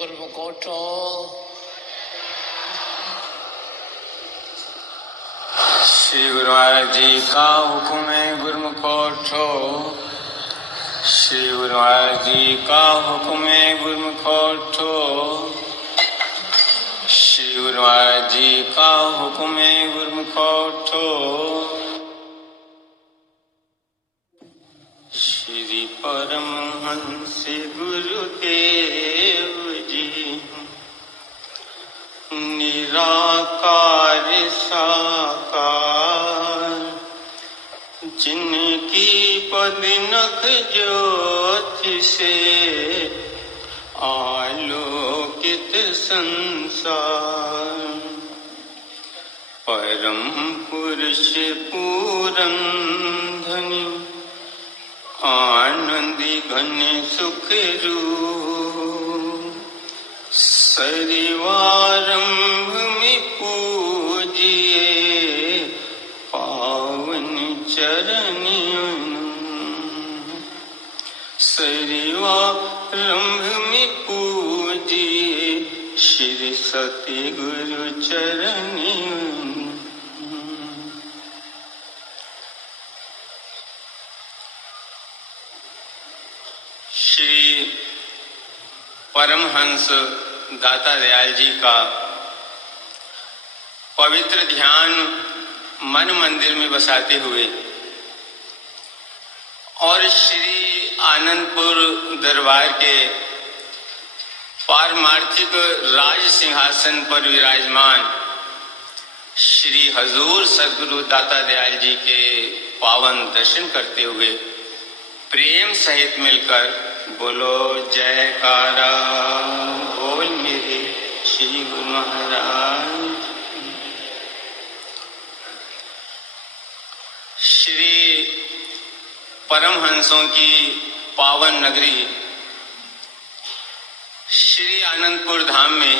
गुरुमुख उठो। श्री गुरु महाराज जी का हुक्म है गुरुमुख उठो। श्री गुरु महाराज जी का हुक्म है गुरुमुख उठो। श्री गुरु महाराज जी का हुक्म है गुरुमुख उठो। श्री परमहंस गुरुदेव जी निराकार साकार, जिनकी पद नख ज्योति से आलोकित संसार, परम पुरुष पूरन धनी आनंदी घन सुख रूप, सरिवारंभ में पूजिए पावन चरणियों। सरिवारंभ में पूजिए श्री सति गुरु चरणियों। श्री परमहंस दाता दयाल जी का पवित्र ध्यान मन मंदिर में बसाते हुए और श्री आनंदपुर दरबार के पारमार्थिक राज सिंहासन पर विराजमान श्री हजूर सद्गुरु दाता दयाल जी के पावन दर्शन करते हुए प्रेम सहित मिलकर बोलो जयकारा बोल मेरे श्री गुरु महाराज। श्री परमहंसों की पावन नगरी श्री आनंदपुर धाम में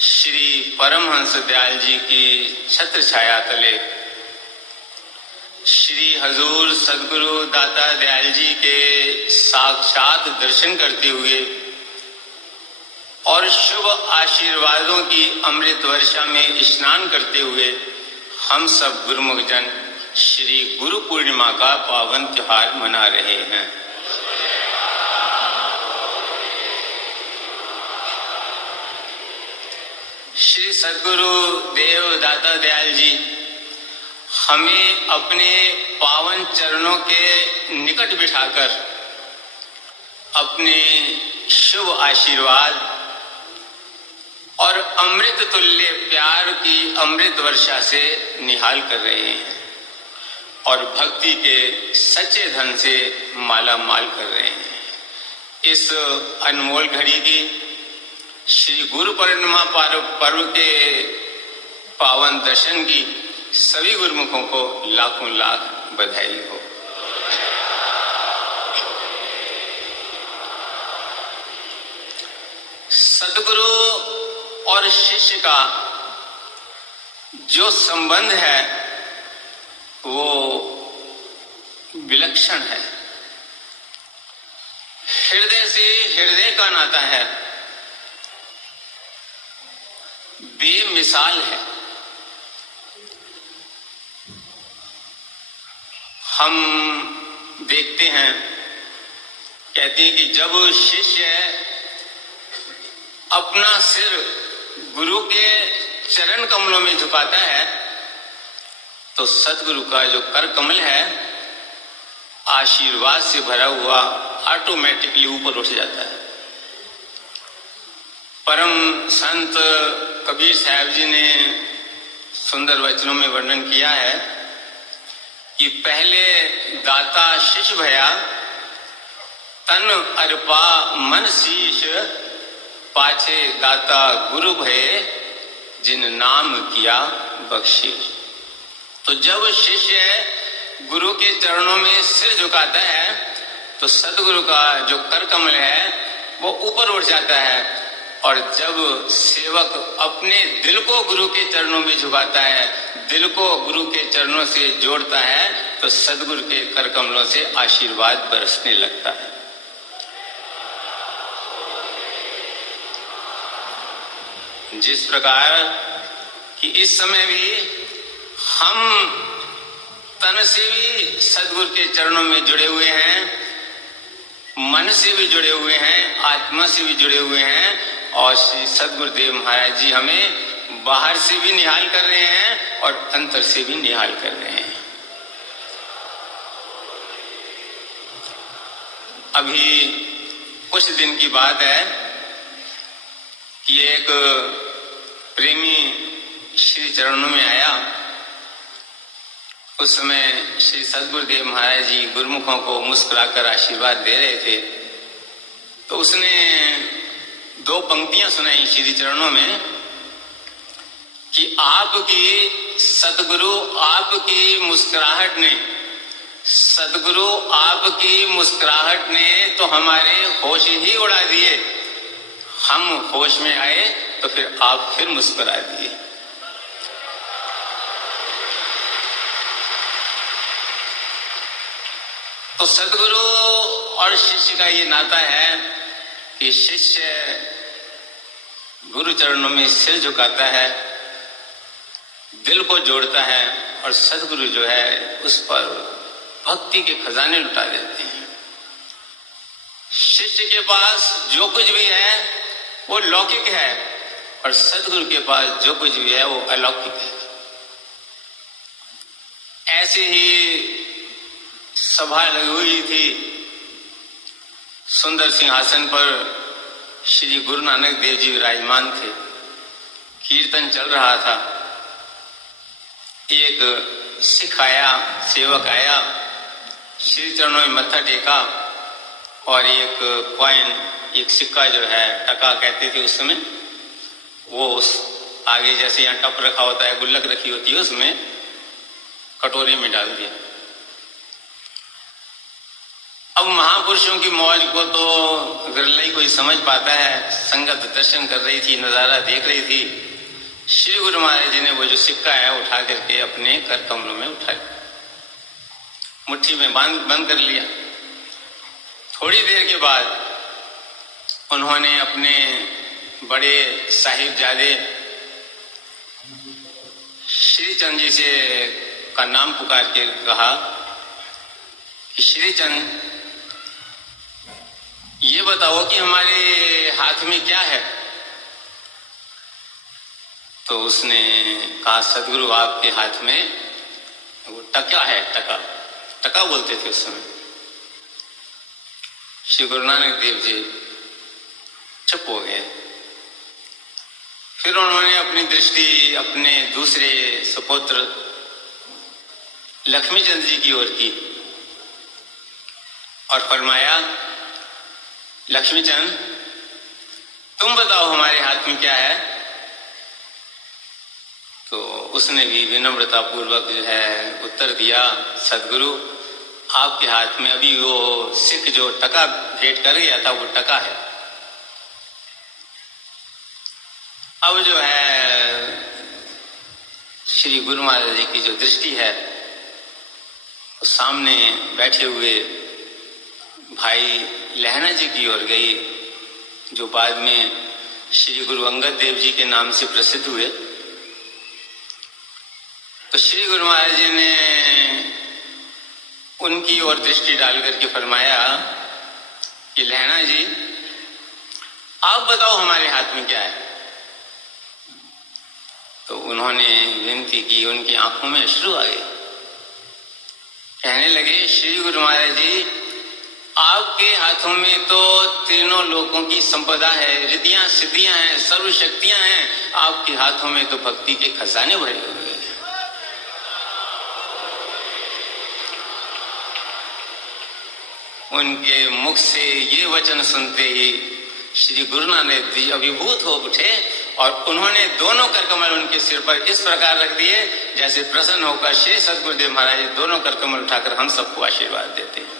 श्री परमहंस दयाल जी की छत्र छाया तले श्री हजूर सद्गुरु दाता दयाल जी के साक्षात दर्शन करते हुए और शुभ आशीर्वादों की अमृत वर्षा में स्नान करते हुए हम सब गुरुमुख जन श्री गुरु पूर्णिमा का पावन त्योहार मना रहे हैं। श्री सद्गुरु देव दाता दयाल जी हमें अपने पावन चरणों के निकट बिठाकर अपने शुभ आशीर्वाद और अमृत तुल्य प्यार की अमृत वर्षा से निहाल कर रहे हैं और भक्ति के सच्चे धन से माला माल कर रहे हैं। इस अनमोल घड़ी की श्री गुरु पूर्णिमा पर्व के पावन दर्शन की सभी गुरुमुखों को लाखों लाख बधाई हो। सतगुरु और शिष्य का जो संबंध है वो विलक्षण है। हृदय से हृदय का नाता है, बेमिसाल है। हम देखते हैं, कहते हैं कि जब शिष्य अपना सिर गुरु के चरण कमलों में झुकाता है तो सतगुरु का जो कर कमल है आशीर्वाद से भरा हुआ ऑटोमेटिकली ऊपर उठ जाता है। परम संत कबीर साहब जी ने सुंदर वचनों में वर्णन किया है कि पहले दाता शिष्य भया, तन अर्पा मन शीश, पाछे दाता गुरु भये, जिन नाम किया बख्शिश। तो जब शिष्य गुरु के चरणों में सिर झुकाता है तो सतगुरु का जो कर कमल है वो ऊपर उठ जाता है, और जब सेवक अपने दिल को गुरु के चरणों में झुकाता है, दिल को गुरु के चरणों से जोड़ता है, तो सदगुरु के कर कमलों से आशीर्वाद बरसने लगता है। जिस प्रकार कि इस समय भी हम तन से भी सद्गुरु के चरणों में जुड़े हुए हैं, मन से भी जुड़े हुए हैं, आत्मा से भी जुड़े हुए हैं, और श्री सद्गुरुदेव महाराज जी हमें बाहर से भी निहाल कर रहे हैं और अंतर से भी निहाल कर रहे हैं। अभी कुछ दिन की बात है कि एक प्रेमी श्री चरणों में आया। उस समय श्री सद्गुरुदेव महाराज जी गुरुमुखों को मुस्कुराकर आशीर्वाद दे रहे थे। तो उसने 2 पंक्तियां सुनाई श्री चरणों में कि आपकी सद्गुरु आपकी मुस्कुराहट ने, सद्गुरु आपकी मुस्कुराहट ने तो हमारे होश ही उड़ा दिए। हम होश में आए तो फिर आप फिर मुस्कुरा दिए। तो सद्गुरु और शिष्य का ये नाता है कि शिष्य गुरु चरणों में सिर झुकाता है, दिल को जोड़ता है, और सद्गुरु जो है उस पर भक्ति के खजाने लुटा देते हैं। शिष्य के पास जो कुछ भी है वो लौकिक है, और सद्गुरु के पास जो कुछ भी है वो अलौकिक है। ऐसे ही सभा लगी हुई थी, सुंदर सिंहासन पर श्री गुरु नानक देव जी विराजमान थे, कीर्तन चल रहा था। एक सिख आया, सेवक आया, श्री चरणों में मत्था टेका और एक कॉइन, एक सिक्का जो है, टका कहते थे उस समय, वो उस आगे जैसे यहाँ टप रखा होता है, गुल्लक रखी होती है, उसमें कटोरे में डाल दिया। अब महापुरुषों की मौज को तो विरला ही कोई समझ पाता है। संगत दर्शन कर रही थी, नजारा देख रही थी। श्री गुरु महाराज जी ने वो जो सिक्का है उठा करके अपने कर कमलों में उठा लिया, मुट्ठी में बंद कर लिया। थोड़ी देर के बाद उन्होंने अपने बड़े साहिबजादे श्री चंद जी से का नाम पुकार के कहा कि श्री चंद, ये बताओ कि हमारे हाथ में क्या है। तो उसने कहा, सद्गुरु आपके हाथ में वो टका है, टका, टका बोलते थे उस समय। श्री गुरु नानक देव जी चुप हो गए। फिर उन्होंने अपनी दृष्टि अपने दूसरे सुपुत्र लक्ष्मीचंद जी की ओर की और फरमाया, लक्ष्मीचंद, तुम बताओ हमारे हाथ में क्या है। तो उसने भी विनम्रता पूर्वक जो है उत्तर दिया, सद्गुरु आपके हाथ में अभी वो सिख जो टका भेंट कर गया था वो टका है। अब जो है श्री गुरु महाराज जी की जो दृष्टि है वो सामने बैठे हुए भाई लहना जी की ओर गई, जो बाद में श्री गुरु अंगद देव जी के नाम से प्रसिद्ध हुए। तो श्री गुरु महाराज जी ने उनकी ओर दृष्टि डाल करके फरमाया कि लहना जी, आप बताओ हमारे हाथ में क्या है। तो उन्होंने विनती की, उनकी आंखों में अश्रु आ गए। कहने लगे, श्री गुरु महाराज जी, आपके हाथों में तो तीनों लोगों की संपदा है, रिद्धियां सिद्धियां हैं, सर्व शक्तियां हैं। आपके हाथों में तो भक्ति के खजाने भरे हुए हैं। उनके मुख से ये वचन सुनते ही श्री गुरु नानक जी अभिभूत हो उठे और उन्होंने दोनों कर कमल उनके सिर पर इस प्रकार रख दिए जैसे प्रसन्न होकर श्री सद्गुरुदेव महाराज दोनों कर कमल उठाकर हम सबको आशीर्वाद देते हैं।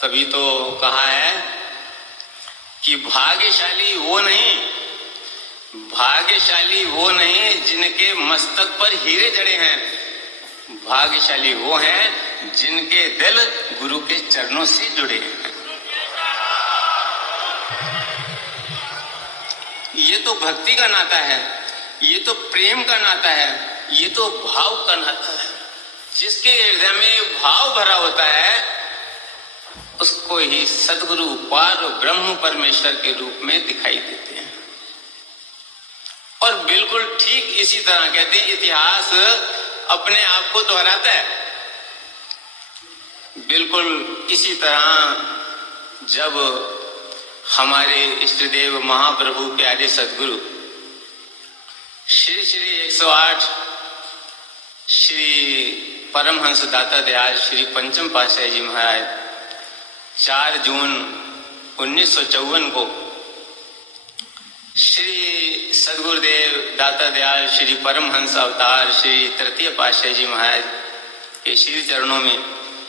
तभी तो कहा है कि भाग्यशाली वो नहीं जिनके मस्तक पर हीरे जड़े हैं, भाग्यशाली वो हैं जिनके दिल गुरु के चरणों से जुड़े हैं। ये तो भक्ति का नाता है, ये तो प्रेम का नाता है, ये तो भाव का नाता है। जिसके हृदय में भाव भरा होता है उसको ही सदगुरु पार ब्रह्म परमेश्वर के रूप में दिखाई देते हैं। और बिल्कुल ठीक इसी तरह कहते हैं, इतिहास अपने आप को दोहराता है। बिल्कुल इसी तरह जब हमारे इष्ट देव महाप्रभु प्यारे सदगुरु श्री श्री 108 श्री परमहंस दाता दयाल श्री पंचम पातशाह जी महाराज 4 जून 1954 को श्री सदगुरुदेव दाता दयाल श्री परमहंस अवतार श्री तृतीय पातशाह जी महाराज के श्री चरणों में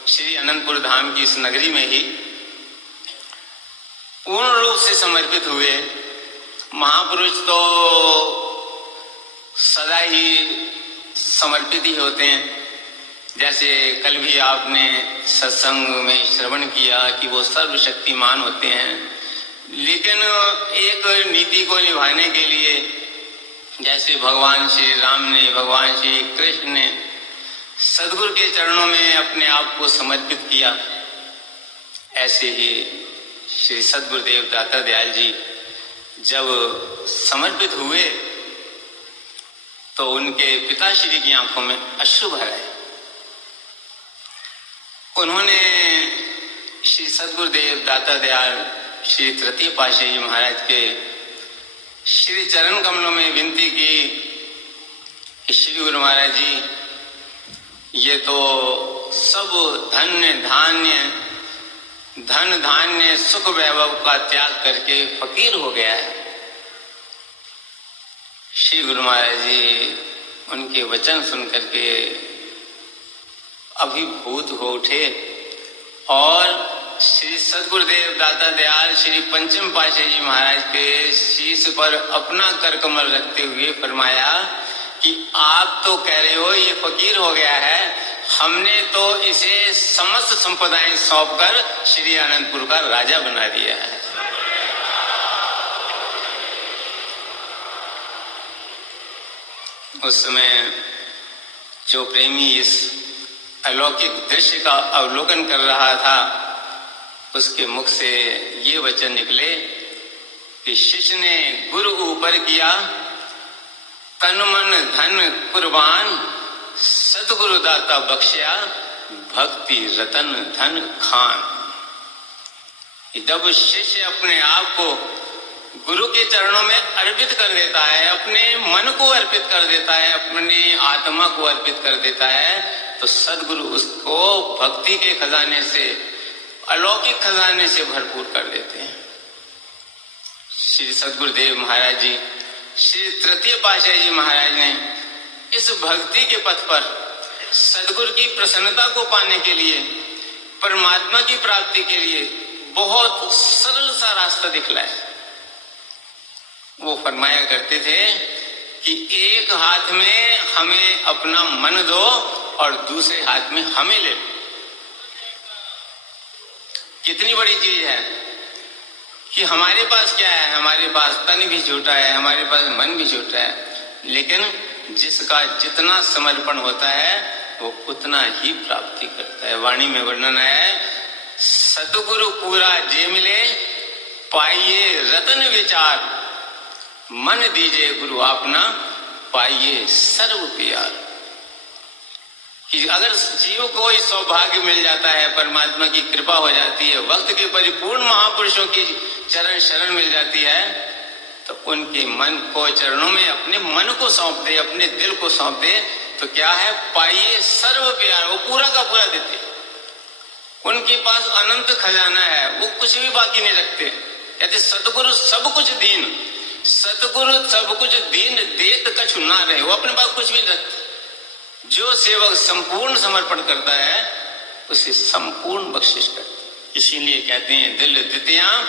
श्री अनंतपुर धाम की इस नगरी में ही पूर्ण रूप से समर्पित हुए। महापुरुष तो सदा ही समर्पित ही होते हैं। जैसे कल भी आपने सत्संग में श्रवण किया कि वो सर्वशक्तिमान होते हैं, लेकिन एक नीति को निभाने के लिए जैसे भगवान श्री राम ने, भगवान श्री कृष्ण ने सदगुरु के चरणों में अपने आप को समर्पित किया, ऐसे ही श्री सदगुरुदेव दाता दयाल जी जब समर्पित हुए तो उनके पिताश्री की आंखों में अश्रु भर आए। उन्होंने श्री सदगुरुदेव दाता दयाल श्री तृतीय पातशाह जी महाराज के श्री चरण कमलों में विनती की कि श्री गुरु महाराज जी, ये तो सब धन धान्य सुख वैभव का त्याग करके फकीर हो गया है। श्री गुरु महाराज जी उनके वचन सुन करके अभिभूत हो उठे और श्री सदगुरुदेव दाता दयाल श्री पंचम पातशाह जी महाराज के शीश पर अपना कर कमल रखते हुए फरमाया कि आप तो कह रहे हो ये फकीर हो गया है, हमने तो इसे समस्त संपदाएं सौंपकर श्री आनंदपुर का राजा बना दिया है। उस समय जो प्रेमी इस अलौकिक दृश्य का अवलोकन कर रहा था उसके मुख से ये वचन निकले कि शिष्य ने गुरु ऊपर किया तन मन धन कुर्बान, सतगुरु दाता बख्शिया भक्ति रतन धन खान। जब शिष्य अपने आप को गुरु के चरणों में अर्पित कर देता है, अपने मन को अर्पित कर देता है, अपनी आत्मा को अर्पित कर देता है, तो सदगुरु उसको भक्ति के खजाने से, अलौकिक खजाने से भरपूर कर देते हैं। श्री सदगुरुदेव महाराज जी, श्री तृतीय पातशाह जी महाराज ने इस भक्ति के पथ पर सदगुरु की प्रसन्नता को पाने के लिए, परमात्मा की प्राप्ति के लिए बहुत सरल सा रास्ता दिखलाया। वो फरमाया करते थे कि एक हाथ में हमें अपना मन दो और दूसरे हाथ में हमें ले लो। कितनी बड़ी चीज है कि हमारे पास क्या है, हमारे पास तन भी झूठा है, हमारे पास मन भी झूठा है, लेकिन जिसका जितना समर्पण होता है वो उतना ही प्राप्ति करता है। वाणी में वर्णन है, सतगुरु पूरा जे मिले पाइये रतन विचार, मन दीजिए गुरु आपना पाइये सर्व प्यार। कि अगर जीव को ही सौभाग्य मिल जाता है, परमात्मा की कृपा हो जाती है, वक्त के परिपूर्ण महापुरुषों की चरण शरण मिल जाती है, तो उनके मन को चरणों में अपने मन को सौंप दे, अपने दिल को सौंप दे, तो क्या है, पाइये सर्व प्यार, वो पूरा का पूरा देते। उनके पास अनंत खजाना है, वो कुछ भी बाकी नहीं रखते। कहते सतगुरु सब कुछ दीन, सतगुरु सब कुछ दीन देत कछु ना रहे, वो अपने पास कुछ भी नहीं रखते। जो सेवक संपूर्ण समर्पण करता है उसे संपूर्ण बख्शिश करते। इसीलिए कहते हैं दिल दितिया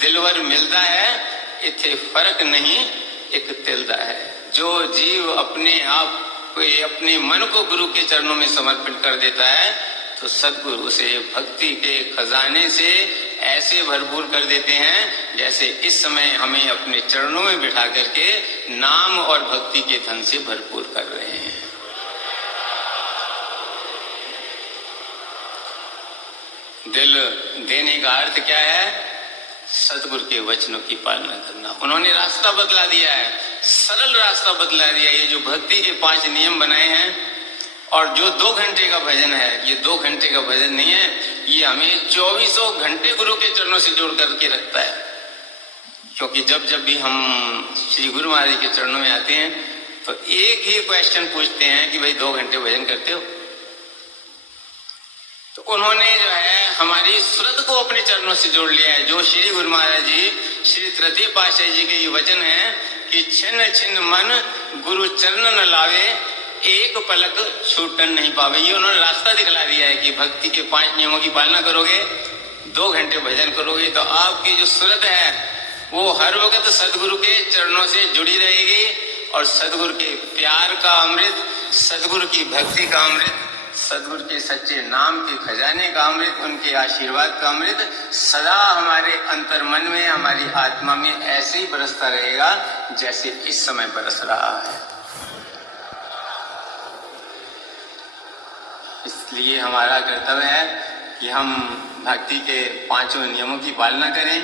दिलवर मिलता है, इथे फर्क नहीं एक तिलदा है। जो जीव अपने आप को, अपने मन को गुरु के चरणों में समर्पित कर देता है तो सदगुरु उसे भक्ति के खजाने से ऐसे भरपूर कर देते हैं जैसे इस समय हमें अपने चरणों में बिठा करके नाम और भक्ति के धन से भरपूर कर रहे हैं। दिल देने का अर्थ क्या है? सतगुरु के वचनों की पालना करना। उन्होंने रास्ता बतला दिया है, सरल रास्ता बतला दिया। ये जो भक्ति के 5 नियम बनाए हैं और जो 2 घंटे का भजन है, ये 2 घंटे का भजन नहीं है, ये हमें 24 घंटे गुरु के चरणों से जोड़ करके रखता है। क्योंकि जब जब भी हम श्री गुरु महाराज के चरणों में आते हैं तो एक ही क्वेश्चन पूछते हैं कि भाई 2 घंटे भजन करते हो? तो उन्होंने जो है हमारी सुरत को अपने चरणों से जोड़ लिया है। जो श्री गुरु महाराज जी, श्री तृतीय पातशाही जी के ये वचन है कि छिन्न छिन्न मन गुरु चरण न लावे, एक पलक छूटन नहीं पावे। ये उन्होंने रास्ता दिखला दिया है कि भक्ति के 5 नियमों की पालना करोगे, 2 घंटे भजन करोगे तो आपकी जो सुरत है वो हर वक्त सदगुरु के चरणों से जुड़ी रहेगी और सदगुरु के प्यार का अमृत, सदगुरु की भक्ति का अमृत, सदगुरु के सच्चे नाम के खजाने का अमृत, उनके आशीर्वाद का अमृत सदा हमारे अंतर मन में, हमारी आत्मा में ऐसे ही बरसता रहेगा जैसे इस समय बरस रहा है। इसलिए हमारा कर्तव्य है कि हम भक्ति के 5 नियमों की पालना करें,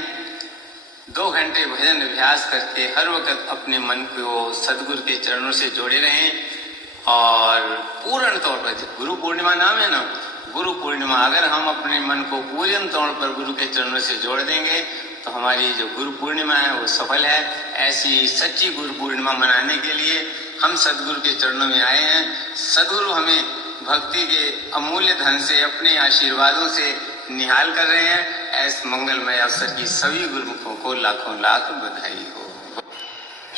2 घंटे भजन अभ्यास करके हर वक्त अपने मन को सदगुरु के चरणों से जोड़े रहें। और पूर्ण तौर पर, गुरु पूर्णिमा नाम है ना, गुरु पूर्णिमा, अगर हम अपने मन को पूर्ण तौर पर गुरु के चरणों से जोड़ देंगे तो हमारी जो गुरु पूर्णिमा है वो सफल है। ऐसी सच्ची गुरु पूर्णिमा मनाने के लिए हम सदगुरु के चरणों में आए हैं। सदगुरु हमें भक्ति के अमूल्य धन से, अपने आशीर्वादों से निहाल कर रहे हैं। ऐसे मंगलमय अवसर की सभी गुरुमुखों को लाखों लाख बधाई हो।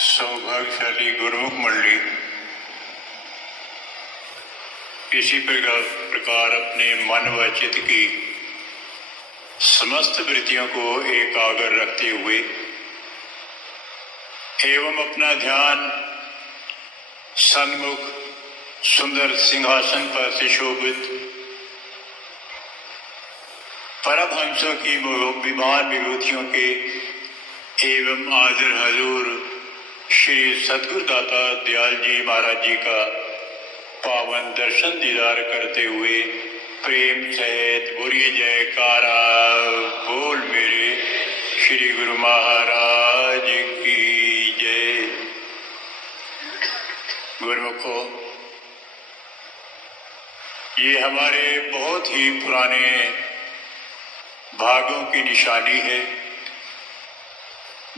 सौभाग्यशाली गुरुमुख मंडली इसी प्रकार अपने मन व चित्त की समस्त वृत्तियों को एकाग्र रखते हुए एवं अपना ध्यान सन्मुख सुंदर सिंहासन पर सुशोभित परमहंसों की विमान विभूतियों के एवं हाजिर हजूर श्री सतगुरु दाता दयाल जी महाराज जी का पावन दर्शन दीदार करते हुए प्रेम सहित बोलिए जयकारा बोल मेरे श्री गुरु महाराज की जय। गुरुमुखों, ये हमारे बहुत ही पुराने भागों की निशानी है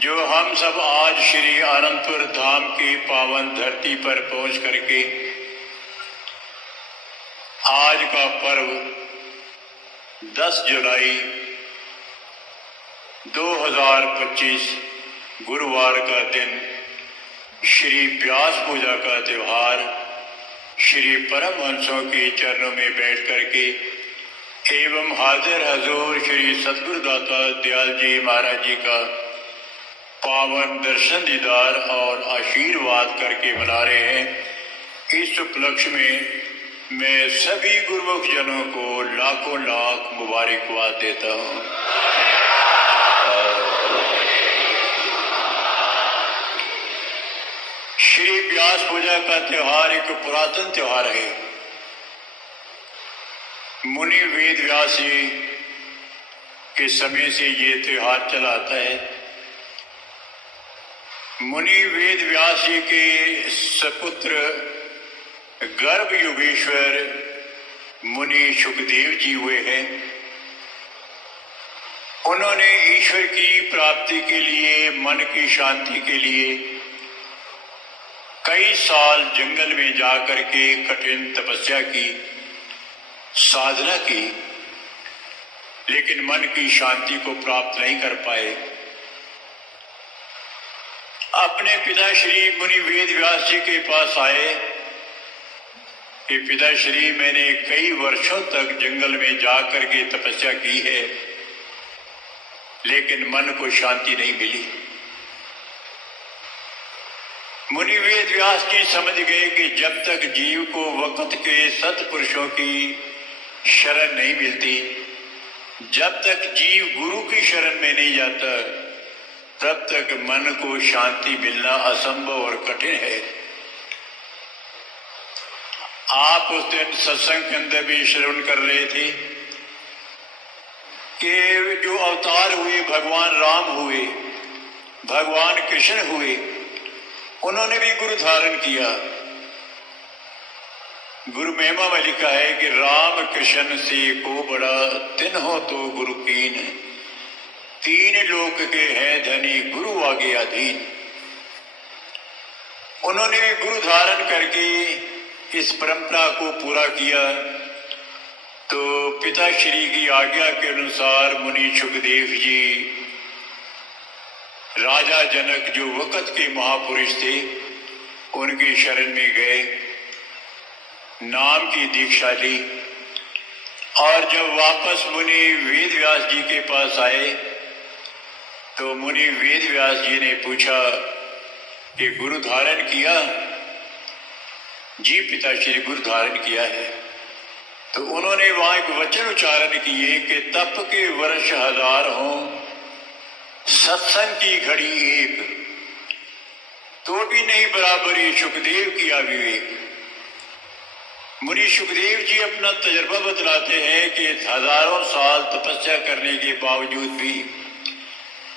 जो हम सब आज श्री आनंदपुर धाम की पावन धरती पर पहुंच करके आज का पर्व 10 जुलाई 2025 गुरुवार का दिन, श्री व्यास पूजा का त्योहार, श्री परमहंसों के चरणों में बैठ करके एवं हाजिर हजूर श्री सतगुरु दाता दयाल जी महाराज जी का पावन दर्शन दीदार और आशीर्वाद करके मना रहे हैं। इस उपलक्ष्य में मैं सभी गुरुमुख जनों को लाखों लाख मुबारकबाद देता हूँ। श्री व्यास पूजा का त्योहार एक पुरातन त्योहार है। मुनि वेद व्यास जी के समय से ये त्योहार चला आता है। मुनि वेद व्यास जी के सपुत्र गर्भ योगेश्वर मुनि सुखदेव जी हुए हैं। उन्होंने ईश्वर की प्राप्ति के लिए, मन की शांति के लिए कई साल जंगल में जाकर के कठिन तपस्या की, साधना की, लेकिन मन की शांति को प्राप्त नहीं कर पाए। अपने पिता श्री मुनि वेद व्यास जी के पास आए कि पिताश्री, मैंने कई वर्षों तक जंगल में जाकर के तपस्या की है लेकिन मन को शांति नहीं मिली। मुनि वेद व्यास जी समझ गए कि जब तक जीव को वक्त के सत्पुरुषों की शरण नहीं मिलती, जब तक जीव गुरु की शरण में नहीं जाता तब तक मन को शांति मिलना असंभव और कठिन है। आप उस दिन सत्संग के अंदर भी श्रवण कर रहे थे कि जो अवतार हुए, भगवान राम हुए, भगवान कृष्ण हुए, उन्होंने भी गुरु धारण किया। गुरु महिमा में लिखा है कि राम कृष्ण से को बड़ा तिन हो तो गुरु कीन, तीन लोक के है धनी गुरु आगे अधीन। उन्होंने भी गुरु धारण करके इस परंपरा को पूरा किया। तो पिताश्री की आज्ञा के अनुसार मुनि सुखदेव जी राजा जनक जो वक़्त के महापुरुष थे उनकी शरण में गए, नाम की दीक्षा ली। और जब वापस मुनि वेद व्यास जी के पास आए तो मुनि वेद व्यास जी ने पूछा कि गुरु धारण किया? जी पिताश्री गुरु धारण किया है। तो उन्होंने वहां एक वचन उच्चारण किए कि तप के वर्ष 1000 हों, सत्संग की घड़ी एक, तो भी नहीं बराबरी सुखदेव किया विवेक। मुनि सुखदेव जी अपना तजर्बा बतलाते हैं कि हजारों साल तपस्या करने के बावजूद भी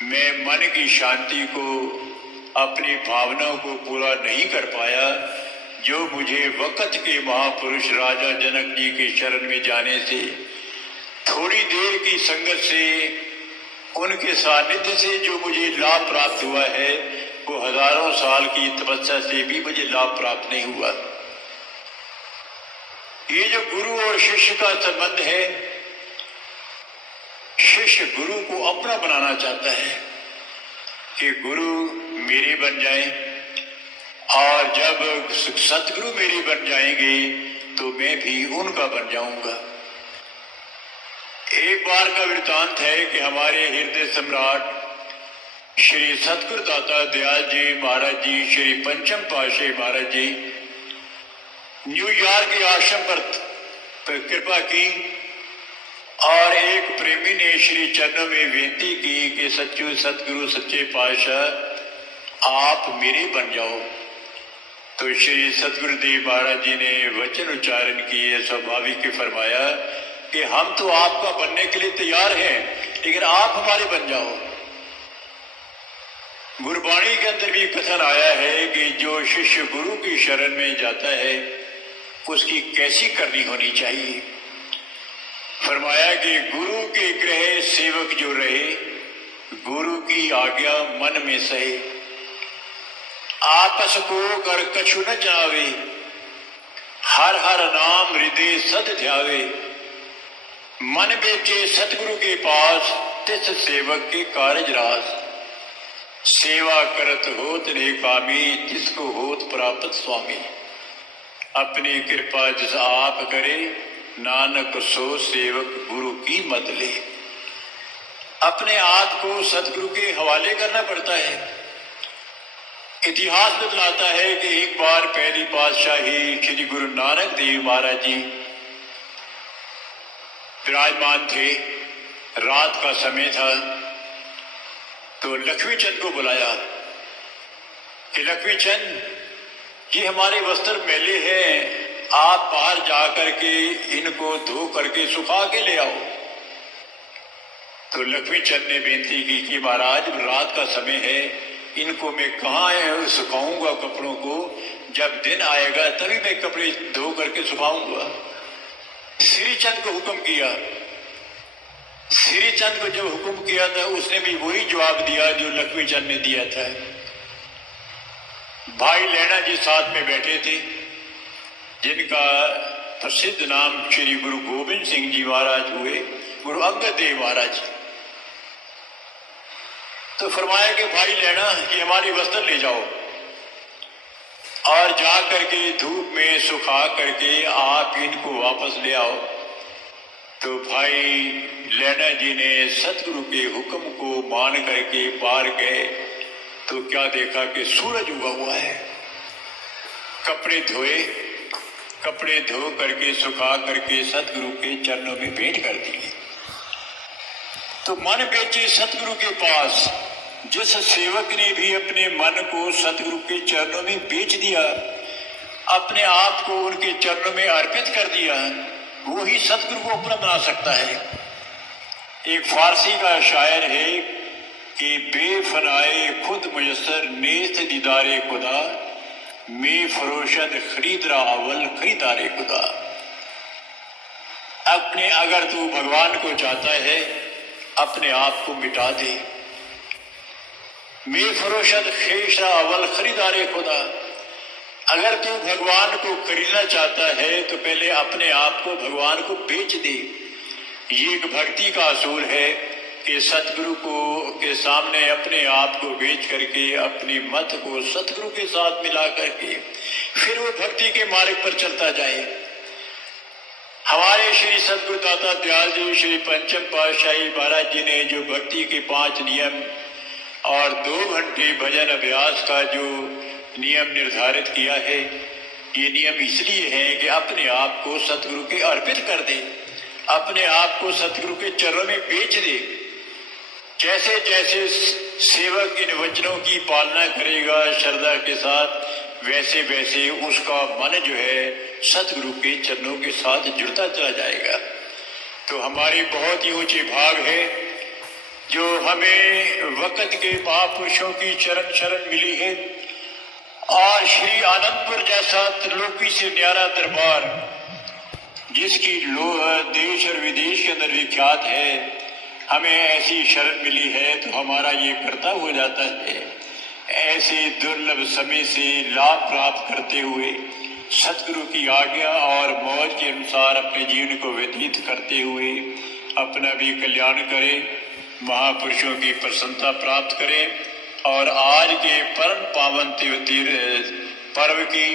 मैं मन की शांति को, अपनी भावनाओं को पूरा नहीं कर पाया, जो मुझे वक़्त के महापुरुष राजा जनक जी के शरण में जाने से, थोड़ी देर की संगत से, उनके सानिध्य से जो मुझे लाभ प्राप्त हुआ है, वो हजारों साल की तपस्या से भी मुझे लाभ प्राप्त नहीं हुआ। ये जो गुरु और शिष्य का संबंध है, शिष्य गुरु को अपना बनाना चाहता है कि गुरु मेरे बन जाए, और जब सतगुरु मेरे बन जाएंगे तो मैं भी उनका बन जाऊंगा। एक बार का वृतांत है कि हमारे हृदय सम्राट श्री सतगुरु दाता दयाल जी महाराज जी, श्री पंचम पातशाही महाराज जी न्यूयॉर्क के आश्रम पर कृपा की, और एक प्रेमी ने श्री चरणों में विनती की कि सच्चू सतगुरु सच्चे पातशाह आप मेरे बन जाओ। तो श्री सतगुरुदेव महाराज जी ने वचन उच्चारण किए, स्वाभाविक के फरमाया कि हम तो आपका बनने के लिए तैयार हैं, लेकिन आप हमारे बन जाओ। गुरबाणी के अंदर भी कथन आया है कि जो शिष्य गुरु की शरण में जाता है उसकी कैसी करनी होनी चाहिए। फरमाया कि गुरु के गृह सेवक जो रहे, गुरु की आज्ञा मन में सहे, आपस को कर कछु न जावे, हर हर नाम हृदय सद ध्यावे, मन बेचे सतगुरु के पास, तिस सेवक के कारज रास, सेवा करत होत ने कामी, तिसको होत प्राप्त स्वामी। अपनी कृपा जिस आप करे, नानक सो सेवक गुरु की मत ले। अपने आप को सतगुरु के हवाले करना पड़ता है। इतिहास बतलाता है कि एक बार पहली पातशाही श्री गुरु नानक देव महाराज जी विराजमान थे, रात का समय था। तो लक्ष्मी चंद को बुलाया कि लक्ष्मी चंद, ये हमारे वस्त्र मैले हैं, आप बाहर जाकर के इनको धो करके सुखा के ले आओ। तो लक्ष्मी चंद ने बेनती की कि महाराज रात का समय है, इनको मैं कहाँ सुखाऊंगा कपड़ों को, जब दिन आएगा तभी मैं कपड़े धो करके सुखाऊंगा। श्री चंद को हुक्म किया। श्री चंद को जब हुक्म किया था उसने भी वही जवाब दिया जो लक्ष्मी चंद ने दिया था। भाई लैना जी साथ में बैठे थे, जिनका प्रसिद्ध नाम श्री गुरु गोविंद सिंह जी महाराज हुए, गुरु अंगद देव महाराज। तो फरमाया कि भाई लैना, ये हमारी वस्त्र ले जाओ और जा करके धूप में सुखा करके आप इनको वापस ले आओ। तो भाई लैना जी ने सतगुरु के हुक्म को मान करके बाहर गए तो क्या देखा कि सूरज उगा हुआ है। कपड़े धोए, कपड़े धो करके सुखा करके सतगुरु के चरणों में भेंट कर दिए। तो मन बेचे सतगुरु के पास, जिस सेवक ने भी अपने मन को सतगुरु के चरणों में बेच दिया, अपने आप को उनके चरणों में अर्पित कर दिया, वो ही सतगुरु को अपना बना सकता है। एक फारसी का शायर है कि बेफनाए खुद मुयस्सर नेस्त दीदारे खुदा, में फरोशद खरीद रहा अवल खरीदारे खुदा। अपने अगर तू भगवान को चाहता है, अपने आप को मिटा दे। में फरोशद खेशा अवल खरीदारे खुदा। अगर तू भगवान को खरीदना चाहता है तो पहले अपने आप को भगवान को बेच दे। ये एक भक्ति का असूल है कि सतगुरु को के सामने अपने आप को बेच करके अपनी मत को सतगुरु के साथ मिला करके फिर वो भक्ति के मार्ग पर चलता जाए। हमारे श्री सतगुरु दाता दयाल जी श्री पंचम पातशाही महाराज जी ने जो भक्ति के 5 नियम और 2 घंटे भजन अभ्यास का जो नियम निर्धारित किया है, ये नियम इसलिए है कि अपने आप को सतगुरु के अर्पित कर दे, अपने आप को सतगुरु के चरणों में बेच दे। जैसे जैसे सेवक इन वचनों की पालना करेगा श्रद्धा के साथ, वैसे वैसे उसका मन जो है सतगुरु के चरणों के साथ जुड़ता चला जाएगा। तो हमारी बहुत ही ऊंची भाग है जो हमें वक्त के महापुरुषों की चरण शरण मिली है, और श्री आनंदपुर जैसा त्रिलोकी से न्यारा दरबार जिसकी देश और विदेश के अंदर विख्यात है, हमें ऐसी शरण मिली है तो हमारा ये कर्तव्य हो जाता है ऐसे दुर्लभ समय से लाभ प्राप्त करते हुए सतगुरु की आज्ञा और मौज के अनुसार अपने जीवन को व्यतीत करते हुए अपना भी कल्याण करें, महापुरुषों की प्रसन्नता प्राप्त करें। और आज के परम पावन पर्व की,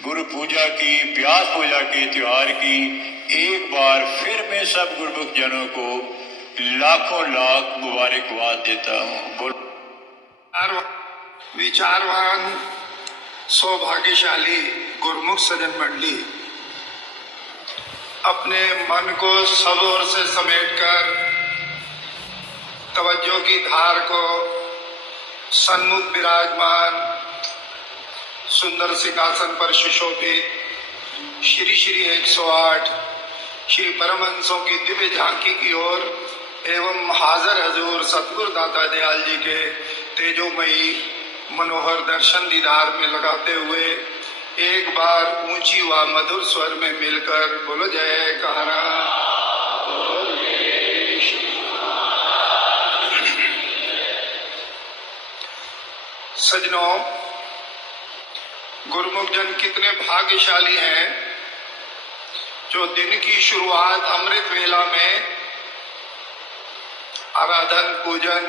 गुरु पूजा की, व्यास पूजा के त्योहार की एक बार फिर मैं सब गुरुमुख जनों को लाखों लाख मुबारकबाद देता हूँ। विचारवान सौभाग्यशाली गुरुमुख सज्जन मंडली अपने मन को सब ओर से समेटकर तवज्जो की धार को सन्मुख विराजमान सुंदर सिंहासन पर सुशोभित श्री श्री 108 श्री परमहंसों की दिव्य झांकी की ओर एवं हाजिर हजूर सतगुरु दाता दयाल जी के तेजोमयी मनोहर दर्शन दीदार में लगाते हुए एक बार ऊंची व मधुर स्वर में मिलकर बोलो जय कहरा। सजनों, गुरुमुख जन कितने भाग्यशाली हैं जो दिन की शुरुआत अमृत वेला में आराधन पूजन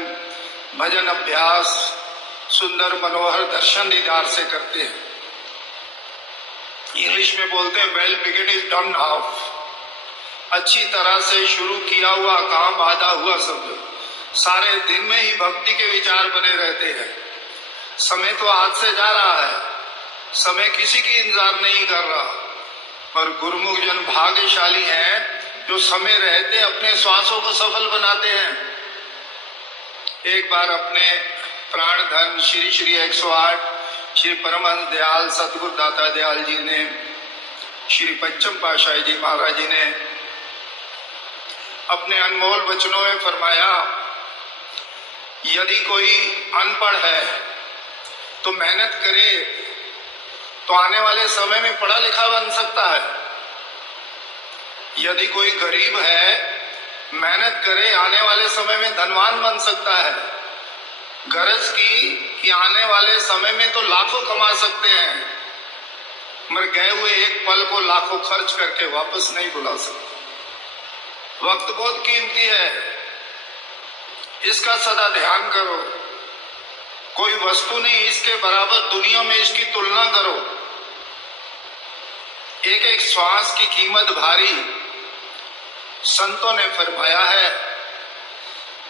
भजन अभ्यास सुंदर मनोहर दर्शन दीदार से करते हैं। इंग्लिश में बोलते हैं well begin is done half. अच्छी तरह से शुरू किया हुआ काम आधा हुआ समझो। सारे दिन में ही भक्ति के विचार बने रहते हैं। समय तो हाथ से जा रहा है, समय किसी की इंतजार नहीं कर रहा, पर गुरुमुख जन भाग्यशाली हैं जो समय रहते अपने श्वासों को सफल बनाते हैं। एक बार अपने प्राण धन श्री श्री 108 श्री परमहंस दयाल सतगुरु दाता दयाल जी ने, श्री पंचम पातशाही जी महाराज जी ने अपने अनमोल वचनों में फरमाया, यदि कोई अनपढ़ है तो मेहनत करे तो आने वाले समय में पढ़ा लिखा बन सकता है। यदि कोई गरीब है, मेहनत करे आने वाले समय में धनवान बन सकता है। गरज की कि आने वाले समय में तो लाखों कमा सकते हैं, मगर गए हुए एक पल को लाखों खर्च करके वापस नहीं बुला सकते। वक्त बहुत कीमती है, इसका सदा ध्यान करो। कोई वस्तु नहीं इसके बराबर दुनिया में इसकी तुलना करो। एक एक श्वास की कीमत भारी। संतों ने फरमाया है,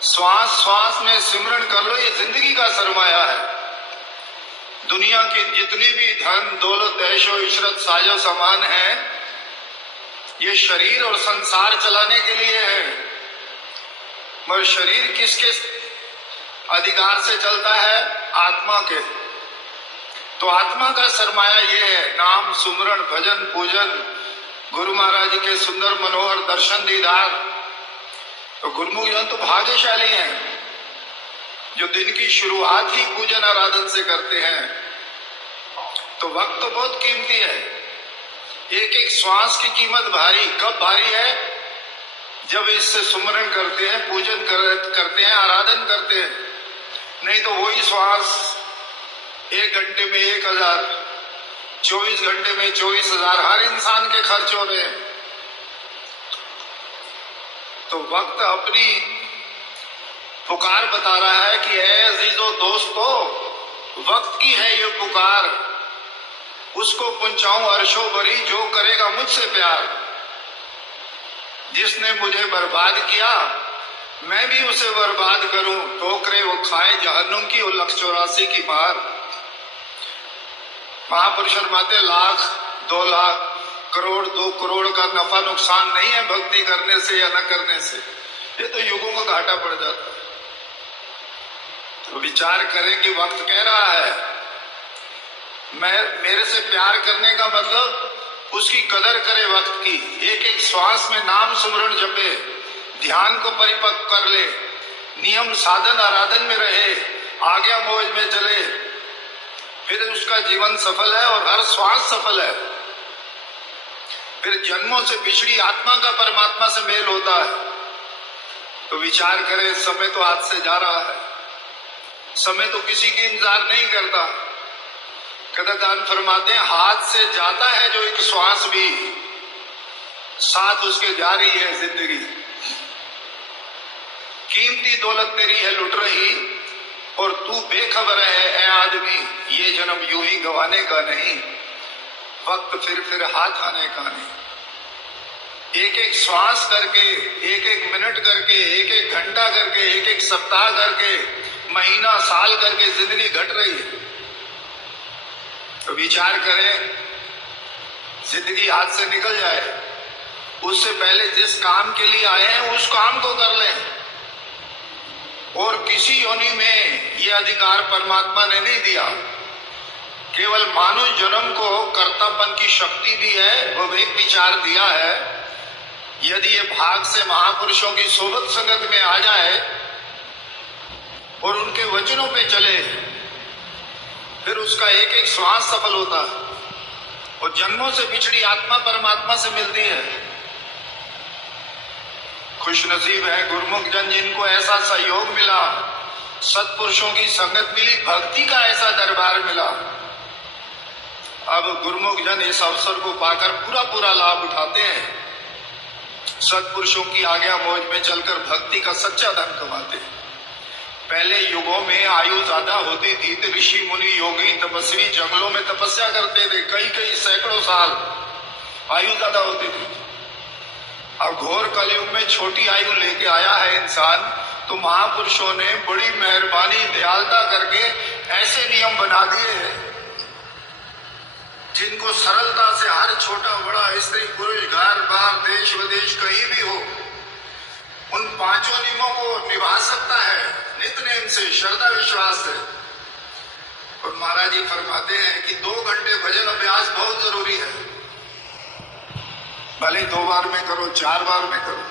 श्वास श्वास में सिमरन कर लो, ये जिंदगी का सरमाया है। दुनिया की जितनी भी धन दौलत ऐशो इशरत साजो सामान है, ये शरीर और संसार चलाने के लिए है। मगर शरीर किसके अधिकार से चलता है? आत्मा के। तो आत्मा का सरमाया ये है, नाम सुमरण भजन पूजन, गुरु महाराज जी के सुंदर मनोहर दर्शन दीदार। तो गुरुमुख जन तो भाग्यशाली हैं जो दिन की शुरुआत ही पूजन आराधन से करते हैं। तो वक्त तो बहुत कीमती है, एक एक श्वास की कीमत भारी। कब भारी है? जब इससे सुमरण करते हैं, पूजन करते हैं, आराधन करते हैं। नहीं तो वही श्वास 1 घंटे में 1000, 24 घंटे में 24,000 हर इंसान के खर्च हो रहे हैं। तो वक्त अपनी पुकार बता रहा है कि ऐ अजीजो दोस्तों, वक्त की है ये पुकार, उसको पहुंचाऊं अर्शो भरी जो करेगा मुझसे प्यार। जिसने मुझे बर्बाद किया मैं भी उसे बर्बाद करूं, ठोकरे वो खाए जहन्नुम की और 184 की मार। महापुरुष फरमाते लाख 2 लाख करोड़ 2 करोड़ का नफा नुकसान नहीं है भक्ति करने से या न करने से, ये तो युगों का घाटा पड़ जाता है। तो विचार करें कि वक्त कह रहा है मेरे से प्यार करने का मतलब उसकी कदर करे, वक्त की। एक एक श्वास में नाम सुमरण जपे, ध्यान को परिपक्व कर ले, नियम साधन आराधन में रहे, आज्ञा मौज में चले, फिर उसका जीवन सफल है और हर श्वास सफल है। फिर जन्मों से पिछड़ी आत्मा का परमात्मा से मेल होता है। तो विचार करें, समय तो हाथ से जा रहा है, समय तो किसी की इंतजार नहीं करता। कदरदान फरमाते हैं हाथ से जाता है जो एक श्वास भी, साथ उसके जा रही है जिंदगी। कीमती दौलत तेरी है लुट रही और तू बेखबर है ऐ आदमी, ये जन्म यूं ही गंवाने का नहीं, वक्त फिर हाथ आने का नहीं। एक एक श्वास करके, एक एक मिनट करके, एक एक घंटा करके, एक एक सप्ताह करके, महीना साल करके जिंदगी घट रही है। तो विचार करें, जिंदगी हाथ से निकल जाए उससे पहले जिस काम के लिए आए हैं उस काम को कर लें। और किसी योनि में ये अधिकार परमात्मा ने नहीं दिया, केवल मानव जन्म को कर्तापन की शक्ति दी है। वो एक विचार दिया है, यदि ये भाग से महापुरुषों की सोबत संगत में आ जाए और उनके वचनों पे चले, फिर उसका एक एक श्वास सफल होता है और जन्मों से पिछड़ी आत्मा परमात्मा से मिलती है। खुश नसीब है गुरुमुख जन जिनको ऐसा सहयोग मिला, सत्पुरुषों की संगत मिली, भक्ति का ऐसा दरबार मिला। अब गुरुमुख जन इस अवसर को पाकर पूरा लाभ उठाते हैं। सत्पुरुषों की आज्ञा मौज में चलकर भक्ति का सच्चा धन कमाते हैं। पहले युगों में आयु ज्यादा होती थी तो ऋषि मुनि योगी तपस्वी जंगलों में तपस्या करते थे, कई सैकड़ों साल आयु ज्यादा होती थी। अब घोर कलयुग में छोटी आयु लेके आया है इंसान, तो महापुरुषों ने बड़ी मेहरबानी दयालुता करके ऐसे नियम बना दिए जिनको सरलता से हर छोटा बड़ा स्त्री पुरुष घर बाहर देश विदेश कहीं भी हो उन 5 नियमों को निभा सकता है, नित्य से, श्रद्धा विश्वास से। और महाराज जी फरमाते हैं कि 2 घंटे भजन अभ्यास बहुत जरूरी है। भले 2 बार में करो, 4 बार में करो।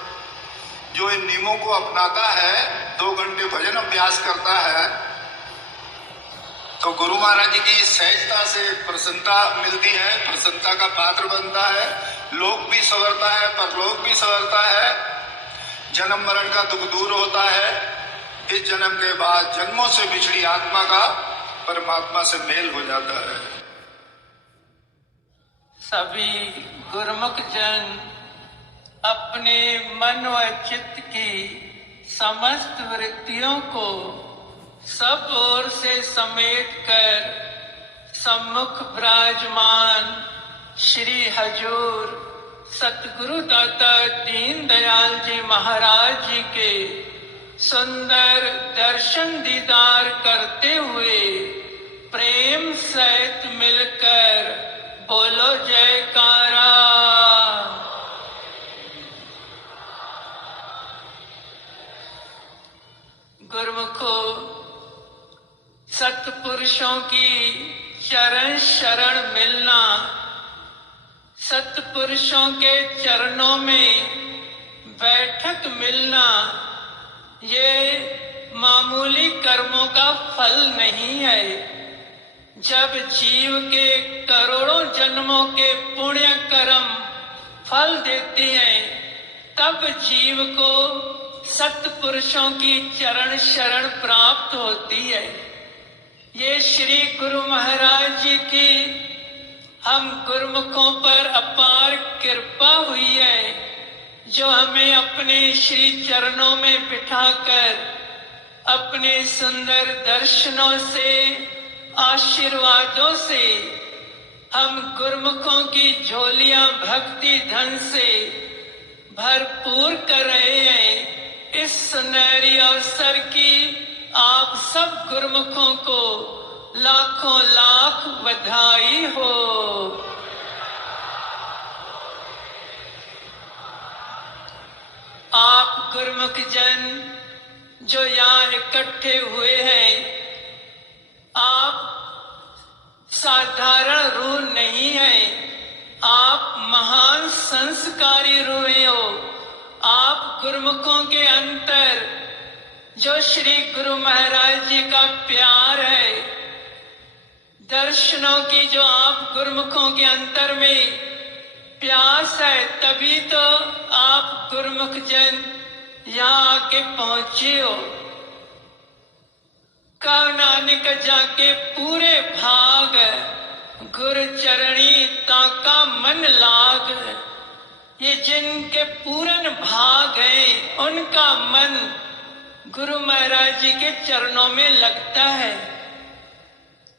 जो इन नियमों को अपनाता है, 2 घंटे भजन अभ्यास करता है, तो गुरु महाराज जी की सहजता से प्रसन्नता मिलती है, प्रसन्नता का पात्र बनता है। लोक भी संवरता है, परलोक भी संवरता है, जन्म मरण का दुख दूर होता है। इस जन्म के बाद जन्मों से बिछड़ी आत्मा का परमात्मा से मेल हो जाता है। सभी गुरुमुख जन अपने मन व चित्त की समस्त वृत्तियों को सब ओर से समेट कर सम्मुख विराजमान श्री हजूर सतगुरु दाता दीन दयाल जी महाराज जी के सुंदर दर्शन दीदार करते हुए प्रेम सहित मिलकर बोलो जयकारा। मिलना, सत्पुरुषों के चरणों में बैठक मिलना, ये मामूली कर्मों का फल नहीं है। जब जीव के करोड़ों जन्मों के पुण्य कर्म फल देते हैं, तब जीव को सत्पुरुषों की चरण शरण प्राप्त होती है। ये श्री गुरु महाराज जी की हम गुरुमुखों पर अपार कृपा हुई है, जो हमें अपने श्री चरणों में बिठाकर अपने सुंदर दर्शनों से, आशीर्वादों से हम गुरुमुखों की झोलियां भक्ति धन से भरपूर कर रहे हैं। इस सुनहरी अवसर की आप सब गुरुमुखों को लाखों लाख बधाई हो। आप गुरुमुख जन जो यहाँ इकट्ठे हुए हैं, आप साधारण रूह नहीं है, आप महान संस्कारी रूहें हो। आप गुरुमुखों के अंतर जो श्री गुरु महाराज जी का प्यार है, दर्शनों की जो आप गुरुमुखों के अंतर में प्यास है, तभी तो आप गुरुमुख जन यहाँ आके पहुंचे हो। कव नानक जाके पूरे भाग, गुरु चरणी ताका मन लाग। ये जिनके पूरन भाग हैं, उनका मन गुरु महाराज जी के चरणों में लगता है।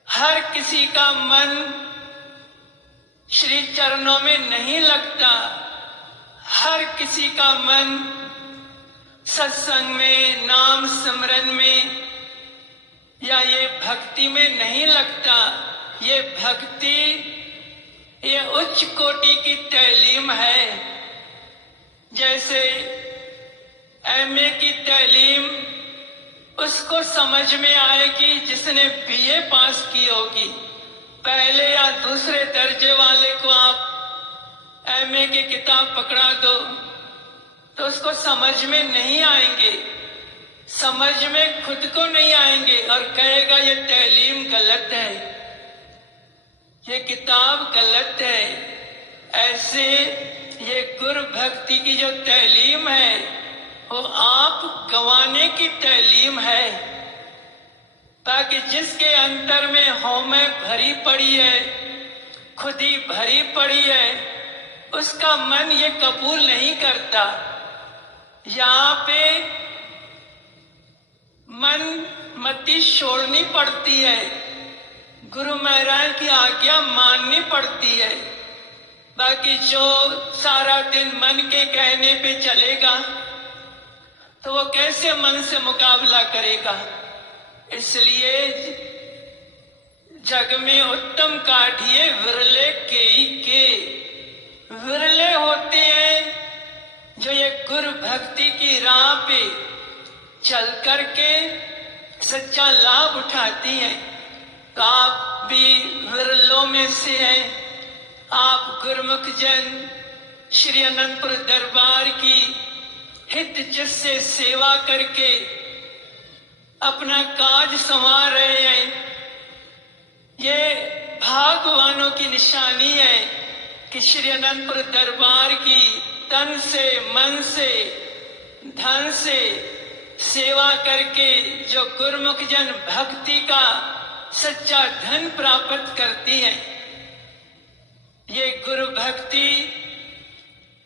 हर किसी का मन श्री चरणों में नहीं लगता। हर किसी का मन सत्संग में, नाम सिमरन में या ये भक्ति में नहीं लगता। ये भक्ति, ये उच्च कोटि की तालीम है। जैसे एमए की तालीम उसको समझ में आएगी जिसने बीए पास की होगी। पहले या दूसरे दर्जे वाले को आप एमए की किताब पकड़ा दो तो उसको समझ में नहीं आएंगे, समझ में खुद को नहीं आएंगे और कहेगा ये तालीम गलत है, ये किताब गलत है। ऐसे ये गुरु भक्ति की जो तालीम है वो आप गंवाने की तालीम है, ताकि जिसके अंतर में हौमें भरी पड़ी है, खुदी भरी पड़ी है, उसका मन ये कबूल नहीं करता। यहाँ पे मन मति छोड़नी पड़ती है, गुरु महाराज की आज्ञा माननी पड़ती है। बाकी जो सारा दिन मन के कहने पे चलेगा तो वो कैसे मन से मुकाबला करेगा। इसलिए जग में उत्तम काढ़िए विरले के विरले होते हैं जो ये गुरु भक्ति की राह पे चल करके सच्चा लाभ उठाती हैं। तो आप भी विरलों में से हैं। आप गुरुमुख जन श्री अनंतपुर दरबार की हित जिससे सेवा करके अपना काज संवार रहे हैं। ये भागवानों की निशानी है कि श्री अनंतपुर दरबार की तन से, मन से, धन से सेवा करके जो गुरुमुख जन भक्ति का सच्चा धन प्राप्त करती है। ये गुरु भक्ति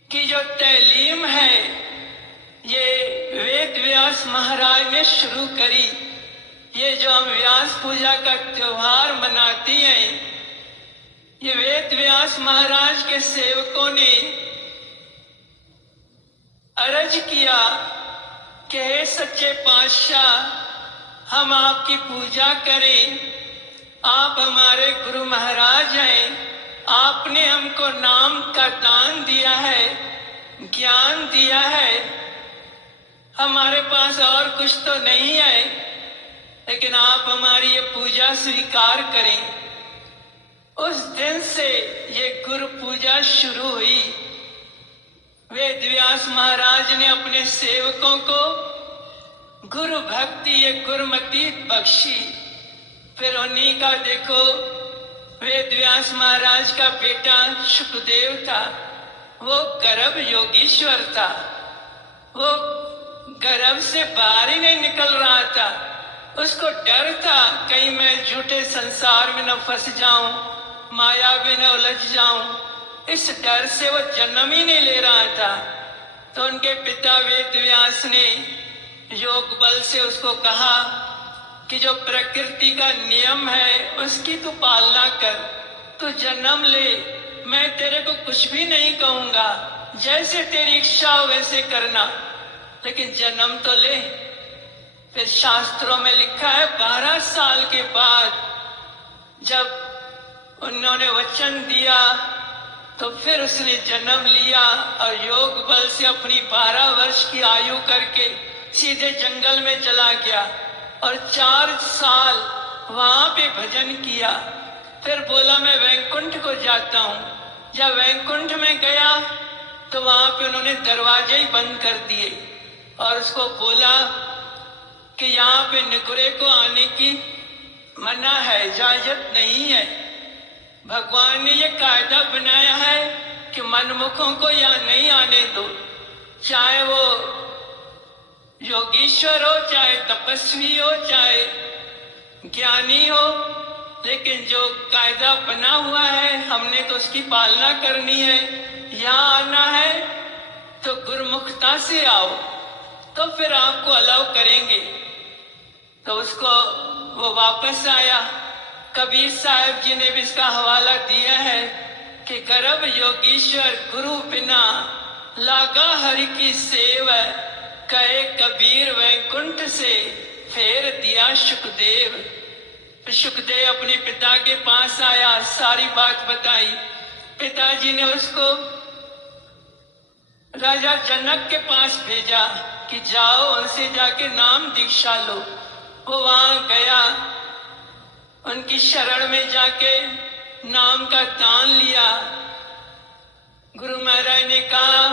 की जो तालीम है, ये वेद व्यास महाराज ने शुरू करी। ये जो हम व्यास पूजा का त्योहार मनाती हैं, ये वेद व्यास महाराज के सेवकों ने अर्ज किया कि हे सच्चे पातशाह, हम आपकी पूजा करें। आप हमारे गुरु महाराज हैं, आपने हमको नाम का दान दिया है, ज्ञान दिया है। हमारे पास और कुछ तो नहीं है, लेकिन आप हमारी ये पूजा स्वीकार करें। उस दिन से ये गुरु पूजा शुरू हुई। वेद व्यास महाराज ने अपने सेवकों को गुरु भक्ति, ये गुरुमति बख्शी। फिर उन्हीं का देखो, वेद व्यास महाराज का बेटा शुकदेव था, वो गर्भ योगीश्वर था। वो गर्भ से बाहर ही नहीं निकल रहा था। उसको डर था कहीं मैं झूठे संसार में न फंस जाऊं, माया में न उलझ जाऊं। इस डर से वो जन्म ही नहीं ले रहा था। तो उनके पिता वेद व्यास ने योग बल से उसको कहा कि जो प्रकृति का नियम है उसकी तू पालना कर, तू जन्म ले, मैं तेरे को कुछ भी नहीं कहूंगा, जैसे तेरी इच्छा हो वैसे करना, लेकिन जन्म तो ले। फिर शास्त्रों में लिखा है 12 साल के बाद जब उन्होंने वचन दिया तो फिर उसने जन्म लिया और योग बल से अपनी 12 वर्ष की आयु करके सीधे जंगल में चला गया और 4 साल वहां पे भजन किया। फिर बोला मैं वैकुंठ को जाता हूँ। जब वैकुंठ में गया तो वहां पे उन्होंने दरवाजे ही बंद कर दिए और उसको बोला कि यहाँ पे निगुरे को आने की मना है, इजाजत नहीं है। भगवान ने ये कायदा बनाया है कि मनमुखों को यहाँ नहीं आने दो, चाहे वो योगीश्वर हो, चाहे तपस्वी हो, चाहे ज्ञानी हो, लेकिन जो कायदा बना हुआ है हमने तो उसकी पालना करनी है। यहाँ आना है तो गुरुमुखता से आओ, तो फिर आपको अलाउ करेंगे। तो उसको वो वापस आया। कबीर साहब जी ने भी इसका हवाला दिया है कि गर्भ योगीश्वर गुरु बिना लागा हरि की सेव, कहे कबीर वैकुंठ से फेर दिया शुकदेव। शुकदेव अपने पिता के पास आया, सारी बात बताई। पिताजी ने उसको राजा जनक के पास भेजा कि जाओ उनसे जाके नाम दीक्षा लो। वो वहां गया, उनकी शरण में जाके नाम का दान लिया। गुरु महाराज ने कहा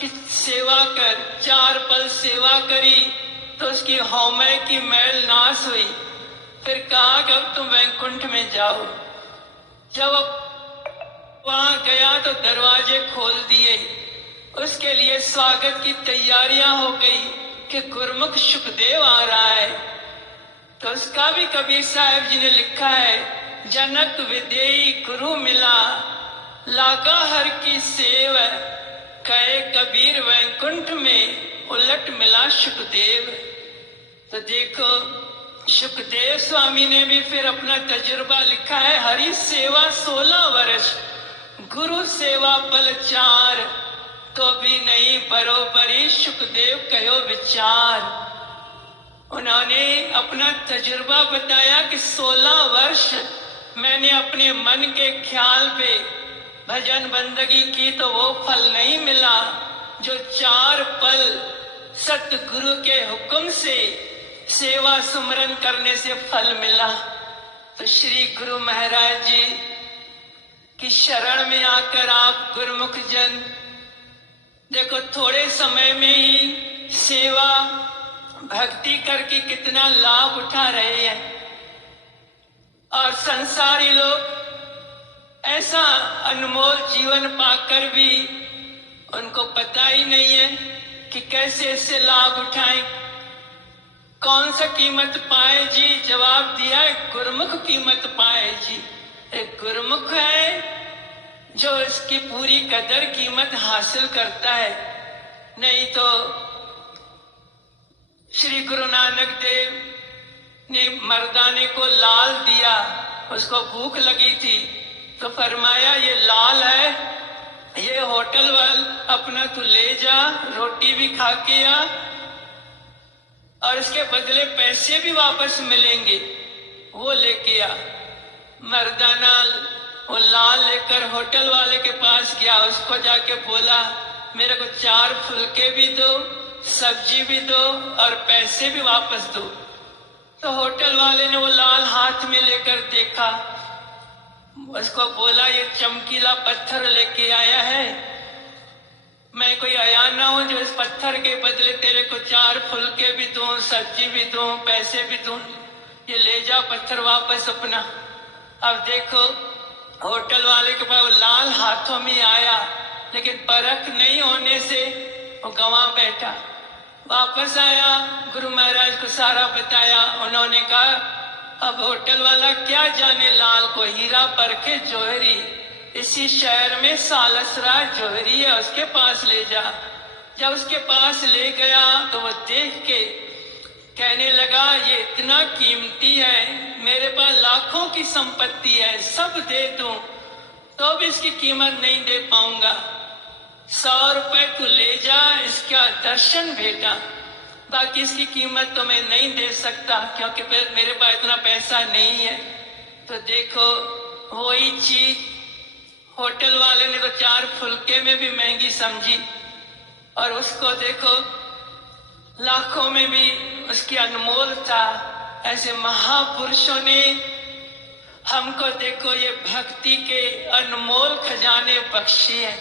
कि सेवा कर। 4 पल सेवा करी तो उसकी हौमय की मैल नाश हुई। फिर कहा कि अब तुम वैकुंठ में जाओ। जब वहां गया तो दरवाजे खोल दिए। उसके लिए स्वागत की तैयारियां हो गई कि गुरुमुख शुकदेव आ रहा है। तो उसका भी कबीर साहब जी ने लिखा है, जनक विदेई गुरु मिला, लागा हर की सेव, कहे कबीर वैकुंठ में उलट मिला शुकदेव। तो देखो शुकदेव स्वामी ने भी फिर अपना तजुर्बा लिखा है, हरि सेवा 16 वर्ष, गुरु सेवा पल 4, तो भी नहीं बरोबरी शुकदेव कहो विचार। उन्होंने अपना तजुर्बा बताया कि 16 वर्ष मैंने अपने मन के ख्याल पे भजन बंदगी की तो वो फल नहीं मिला जो 4 पल सतगुरु के हुक्म से सेवा सुमरन करने से फल मिला। तो श्री गुरु महाराज जी की शरण में आकर आप गुरुमुख जन देखो थोड़े समय में ही सेवा भक्ति करके कितना लाभ उठा रहे हैं। और संसारी लोग ऐसा अनमोल जीवन पाकर भी उनको पता ही नहीं है कि कैसे इससे लाभ उठाएं, कौन सा कीमत पाए जी। जवाब दिया है गुरुमुख कीमत पाए जी। एक गुरुमुख है जो इसकी पूरी कदर कीमत हासिल करता है। नहीं तो श्री गुरु नानक देव ने मर्दाने को लाल दिया, उसको भूख लगी थी तो फरमाया ये लाल है, ये होटल वाल अपना तू ले जा, रोटी भी खा के आ और इसके बदले पैसे भी वापस मिलेंगे, वो लेके आ। मर्दाना वो लाल लेकर होटल वाले के पास गया, उसको जाके बोला मेरे को 4 फुलके भी दो, सब्जी भी दो और पैसे भी वापस दो। तो होटल वाले ने वो लाल हाथ में लेकर देखा, उसको बोला ये चमकीला पत्थर लेके आया है, मैं कोई आया ना हूं जो इस पत्थर के बदले तेरे को 4 फुलके भी दूं, सब्जी भी दूं, पैसे भी दूं, ये ले जा पत्थर वापस अपना। अब देखो होटल वाले के पास लाल हाथों में आया, लेकिन परख नहीं होने से वो गंवा बैठा। वापस आया, गुरु महाराज को सारा बताया। उन्होंने कहा अब होटल वाला क्या जाने लाल को हीरा परखे जोहरी, इसी शहर में सालसराज जोहरी है, उसके पास ले जा। जब उसके पास ले गया तो वो देख के कहने लगा ये इतना कीमती है, मेरे पास लाखों की संपत्ति है, सब दे दूं तो भी इसकी कीमत नहीं दे पाऊंगा। 100 रुपए तू ले जा, इसका दर्शन भेटा, बाकी इसकी कीमत तो मैं नहीं दे सकता क्योंकि मेरे पास इतना पैसा नहीं है। तो देखो वही चीज होटल वाले ने तो 4 फुलके में भी महंगी समझी, और उसको देखो लाखों में भी उसकी अनमोल था। ऐसे महापुरुषों ने हमको देखो ये भक्ति के अनमोल खजाने बख्शे हैं।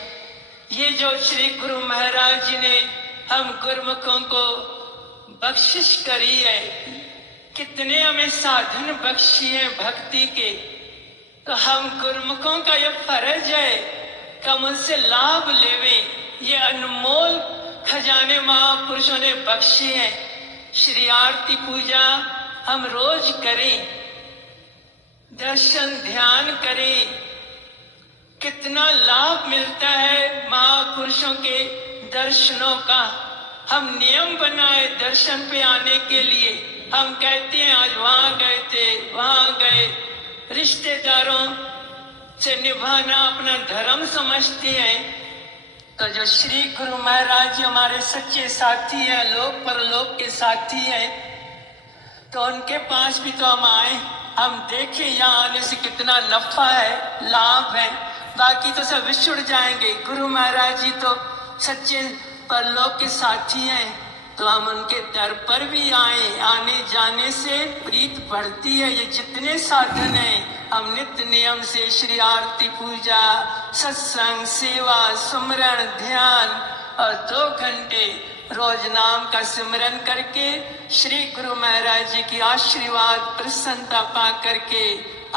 ये जो श्री गुरु महाराज जी ने हम गुरुमुखों को बख्शिश करी है, कितने हमें साधन बख्शी हैं भक्ति के, तो हम गुरुमुखों का ये फर्ज है कि हम उनसे लाभ लेवें। ये अनमोल खजाने महापुरुषों ने बख्शे हैं। श्री आरती पूजा हम रोज करें, दर्शन ध्यान करें, कितना लाभ मिलता है महापुरुषों के दर्शनों का। हम नियम बनाए दर्शन पे आने के लिए, हम कहते हैं आज वहां गए थे, वहां गए, रिश्तेदारों से निभाना अपना धर्म समझते हैं। तो जो श्री गुरु महाराज जी हमारे सच्चे साथी हैं, लोक परलोक के साथी हैं, तो उनके पास भी तो हम आए, हम देखें यहाँ आने से कितना नफा है, लाभ है, बाकी तो सब विछुड़ जाएंगे। गुरु महाराज जी तो सच्चे परलोक के साथी हैं, तो हम उनके दर पर भी आए, आने जाने से प्रीत बढ़ती है। ये जितने साधन हैं हम नित्य नियम से श्री आरती पूजा, सत्संग, सेवा, सुमरण, ध्यान और 2 घंटे रोज नाम का सिमरन करके श्री गुरु महाराज जी की आशीर्वाद प्रसन्नता पा करके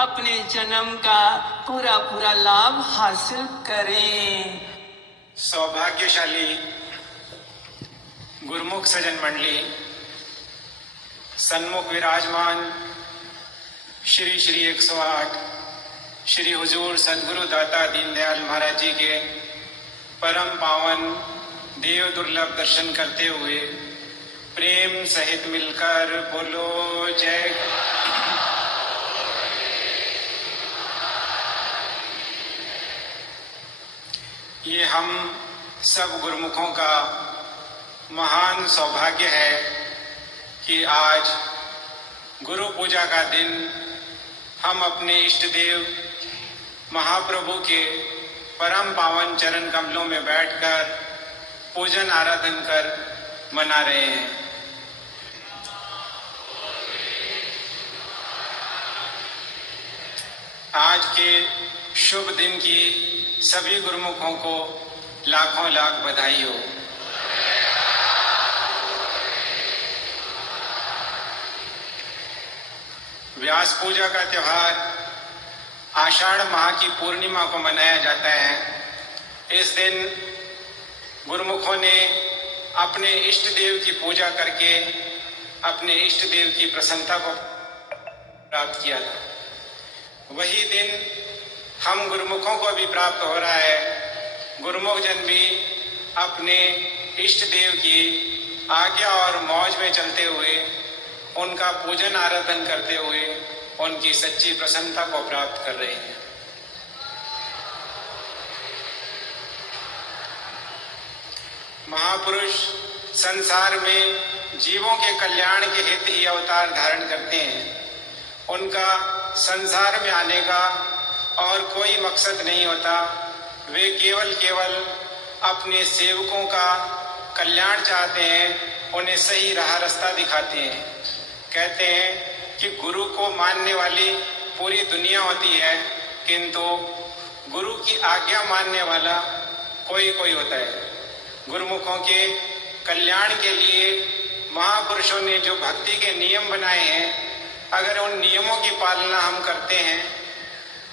अपने जन्म का पूरा पूरा लाभ हासिल करें। सौभाग्यशाली गुरुमुख सज्जन मंडली, सन्मुख विराजमान श्री श्री 108 श्री हुजूर सदगुरु दाता दीनदयाल महाराज जी के परम पावन देव दुर्लभ दर्शन करते हुए प्रेम सहित मिलकर बोलो जय। ये हम सब गुरुमुखों का महान सौभाग्य है कि आज गुरु पूजा का दिन हम अपने इष्ट देव महाप्रभु के परम पावन चरण कमलों में बैठकर पूजन आराधन कर मना रहे हैं। आज के शुभ दिन की सभी गुरुमुखों को लाखों लाख बधाई हो। व्यास पूजा का त्योहार आषाढ़ माह की पूर्णिमा को मनाया जाता है। इस दिन गुरुमुखों ने अपने इष्ट देव की पूजा करके अपने इष्ट देव की प्रसन्नता को प्राप्त किया था। वही दिन हम गुरुमुखों को भी प्राप्त हो रहा है। गुरुमुख जन भी अपने इष्ट देव की आज्ञा और मौज में चलते हुए उनका पूजन आराधन करते हुए उनकी सच्ची प्रसन्नता को प्राप्त कर रहे हैं। महापुरुष संसार में जीवों के कल्याण के हित ही अवतार धारण करते हैं। उनका संसार में आने का और कोई मकसद नहीं होता। वे केवल अपने सेवकों का कल्याण चाहते हैं, उन्हें सही राह रास्ता दिखाते हैं। कहते हैं कि गुरु को मानने वाली पूरी दुनिया होती है, किंतु गुरु की आज्ञा मानने वाला कोई कोई होता है। गुरुमुखों के कल्याण के लिए महापुरुषों ने जो भक्ति के नियम बनाए हैं, अगर उन नियमों की पालना हम करते हैं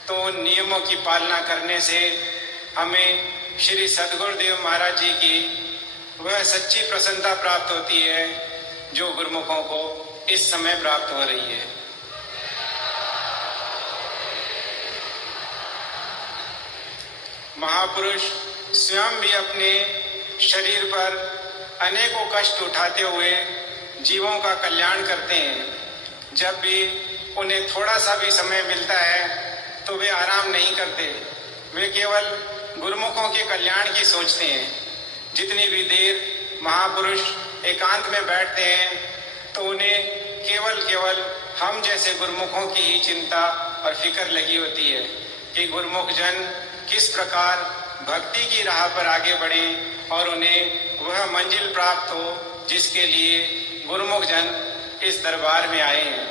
तो उन नियमों की पालना करने से हमें श्री सद्गुरुदेव महाराज जी की वह सच्ची प्रसन्नता प्राप्त होती है जो गुरुमुखों को इस समय प्राप्त हो रही है। महापुरुष स्वयं भी अपने शरीर पर अनेकों कष्ट उठाते हुए जीवों का कल्याण करते हैं। जब भी उन्हें थोड़ा सा भी समय मिलता है तो वे आराम नहीं करते, वे केवल गुरुमुखों के कल्याण की सोचते हैं। जितनी भी देर महापुरुष एकांत में बैठते हैं तो उन्हें केवल हम जैसे गुरुमुखों की ही चिंता और फिक्र लगी होती है कि गुरुमुख जन किस प्रकार भक्ति की राह पर आगे बढ़ें और उन्हें वह मंजिल प्राप्त हो जिसके लिए गुरुमुख जन इस दरबार में आए हैं।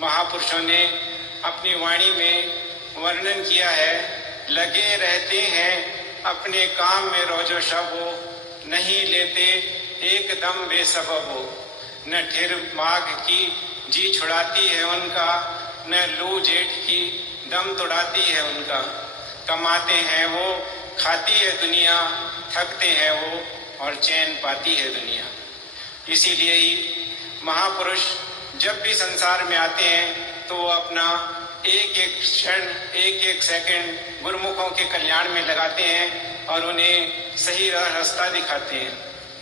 महापुरुषों ने अपनी वाणी में वर्णन किया है, लगे रहते हैं अपने काम में रोजो शब हो, नहीं लेते एकदम बेसबब हो। न ठिर माघ की जी छुड़ाती है उनका, न लू जेठ की दम तोड़ाती है उनका। कमाते हैं वो, खाती है दुनिया, थकते हैं वो और चैन पाती है दुनिया। इसीलिए ही महापुरुष जब भी संसार में आते हैं तो वो अपना एक एक क्षण, एक एक सेकंड गुरुमुखों के कल्याण में लगाते हैं और उन्हें सही रास्ता दिखाते हैं।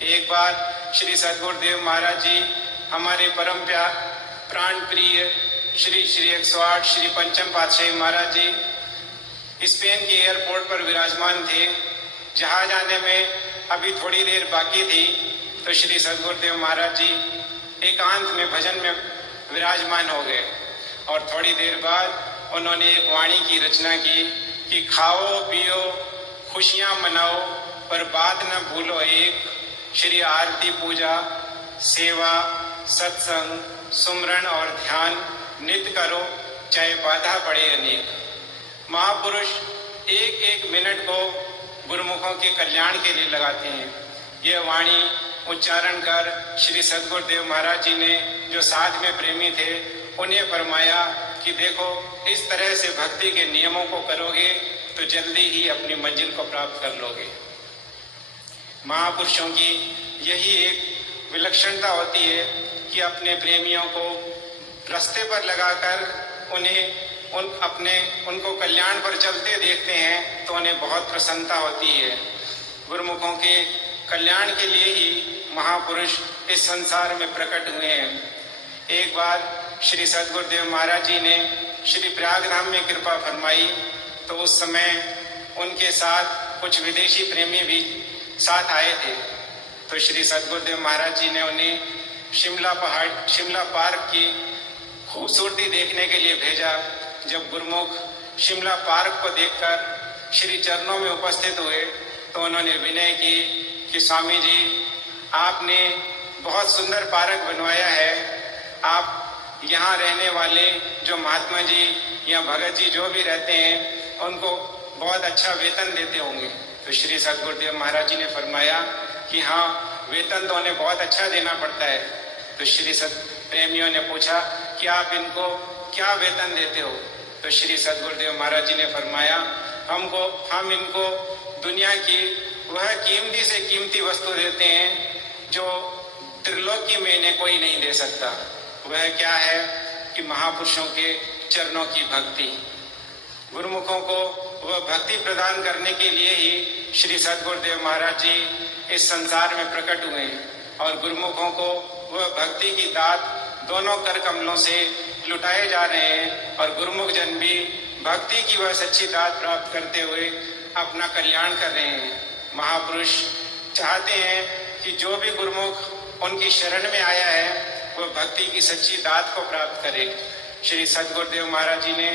एक बार श्री सद्गुरुदेव महाराज जी हमारे परम प्राण प्रिय श्री 108 श्री पंचम पातशाही महाराज जी स्पेन के एयरपोर्ट पर विराजमान थे। जहाज आने में अभी थोड़ी देर बाकी थी तो श्री सद्गुरुदेव महाराज जी एकांत में भजन में विराजमान हो गए और थोड़ी देर बाद उन्होंने एक वाणी की रचना की कि खाओ पियो खुशियां मनाओ पर बात न भूलो एक, श्री आरती पूजा सेवा सत्संग सुमरण और ध्यान नित्य करो चाहे बाधा पड़े अनेक। महापुरुष एक एक मिनट को गुरुमुखों के कल्याण के लिए लगाते हैं। यह वाणी उच्चारण कर श्री सद्गुरुदेव महाराज जी ने जो साथ में प्रेमी थे उन्हें फरमाया कि देखो इस तरह से भक्ति के नियमों को करोगे तो जल्दी ही अपनी मंजिल को प्राप्त कर लोगे। महापुरुषों की यही एक विलक्षणता होती है कि अपने प्रेमियों को रास्ते पर लगाकर उनको कल्याण पर चलते देखते हैं तो उन्हें बहुत प्रसन्नता होती है। गुरुमुखों के कल्याण के लिए ही महापुरुष इस संसार में प्रकट हुए हैं। एक बार श्री सद्गुरुदेव महाराज जी ने श्री प्रयागधाम में कृपा फरमाई तो उस समय उनके साथ कुछ विदेशी प्रेमी भी साथ आए थे। तो श्री सद्गुरुदेव महाराज जी ने उन्हें शिमला पार्क की खूबसूरती देखने के लिए भेजा। जब गुरुमुख शिमला पार्क को देखकर श्री चरणों में उपस्थित हुए तो उन्होंने विनय की कि स्वामी जी आपने बहुत सुंदर पार्क बनवाया है, आप यहाँ रहने वाले जो महात्मा जी या भगत जी जो भी रहते हैं उनको बहुत अच्छा वेतन देते होंगे। तो श्री सद्गुरुदेव महाराज जी ने फरमाया कि हाँ वेतन तो उन्हें बहुत अच्छा देना पड़ता है। तो श्री प्रेमियों ने पूछा कि आप इनको क्या वेतन देते हो? तो श्री सद्गुरुदेव महाराज जी ने फरमाया हम इनको दुनिया की वह कीमती से कीमती वस्तु देते हैं जो त्रिलोकी में इन्हें कोई नहीं दे सकता। वह क्या है कि महापुरुषों के चरणों की भक्ति। गुरुमुखों को वह भक्ति प्रदान करने के लिए ही श्री सद्गुरुदेव महाराज जी इस संसार में प्रकट हुए और गुरुमुखों को वह भक्ति की दात दोनों कर कमलों से लुटाए जा रहे हैं और गुरुमुख जन भी भक्ति की वह सच्ची दात प्राप्त करते हुए अपना कल्याण कर रहे हैं। महापुरुष चाहते हैं कि जो भी गुरुमुख उनकी शरण में आया है वह भक्ति की सच्ची दात को प्राप्त करे। श्री सद्गुरुदेव महाराज जी ने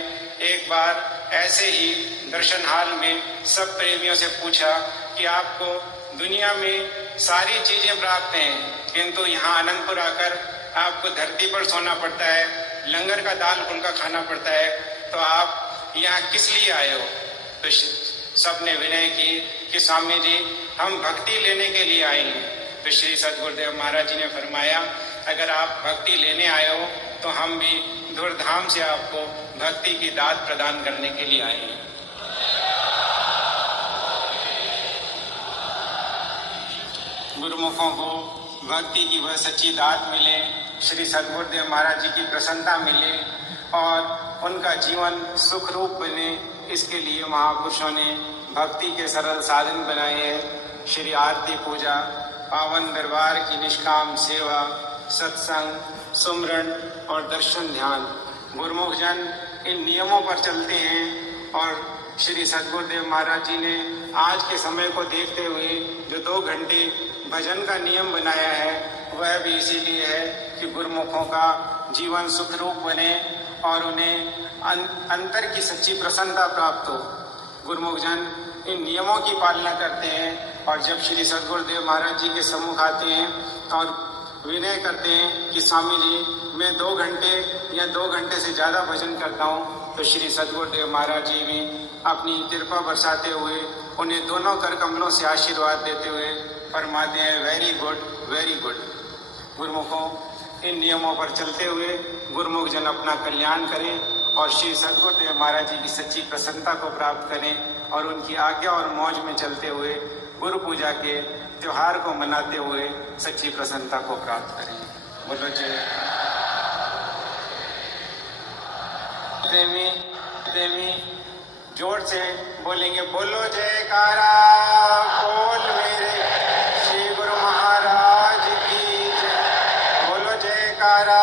एक बार ऐसे ही दर्शन हाल में सब प्रेमियों से पूछा कि आपको दुनिया में सारी चीजें प्राप्त हैं किंतु यहाँ अनंतपुर आकर आपको धरती पर सोना पड़ता है, लंगर का दाल फुल्का खाना पड़ता है, तो आप यहाँ किस लिए आए हो? तो सबने विनय की कि स्वामी जी हम भक्ति लेने के लिए आए हैं। तो श्री सद्गुरुदेव महाराज जी ने फरमाया, अगर आप भक्ति लेने आए हो तो हम भी धूमधाम से आपको भक्ति की दात प्रदान करने के लिए आए हैं। गुरुमुखों को भक्ति की वह सच्ची दात मिले, श्री सद्गुरुदेव महाराज जी की प्रसन्नता मिले और उनका जीवन सुख रूप बने, इसके लिए महापुरुषों ने भक्ति के सरल साधन बनाए हैं। श्री आरती पूजा, पावन दरबार की निष्काम सेवा, सत्संग, सुमरन और दर्शन ध्यान। गुरुमुख जन इन नियमों पर चलते हैं और श्री सद्गुरुदेव महाराज जी ने आज के समय को देखते हुए जो 2 घंटे भजन का नियम बनाया है वह भी इसीलिए है कि गुरुमुखों का जीवन सुख रूप बने और उन्हें अंतर की सच्ची प्रसन्नता प्राप्त हो। गुरुमुख जन इन नियमों की पालना करते हैं और जब श्री सद्गुरुदेव महाराज जी के सम्मुख आते हैं और विनय करते हैं कि स्वामी जी मैं 2 घंटे या 2 घंटे से ज़्यादा भजन करता हूँ, तो श्री सद्गुरुदेव महाराज जी भी अपनी कृपा बरसाते हुए उन्हें दोनों कर कमलों से आशीर्वाद देते हुए फरमाते हैं, वेरी गुड वेरी गुड। गुरुमुखों इन नियमों पर चलते हुए गुरुमुख जन अपना कल्याण करें और श्री सद्गुरुदेव महाराज जी की सच्ची प्रसन्नता को प्राप्त करें और उनकी आज्ञा और मौज में चलते हुए गुरु पूजा के त्योहार को मनाते हुए सच्ची प्रसन्नता को प्राप्त करें। बोलो जय प्रेमी प्रेमी जोर से बोलेंगे, बोलो जयकारा बोल मेरे श्री गुरु महाराज की जय। बोलो जयकारा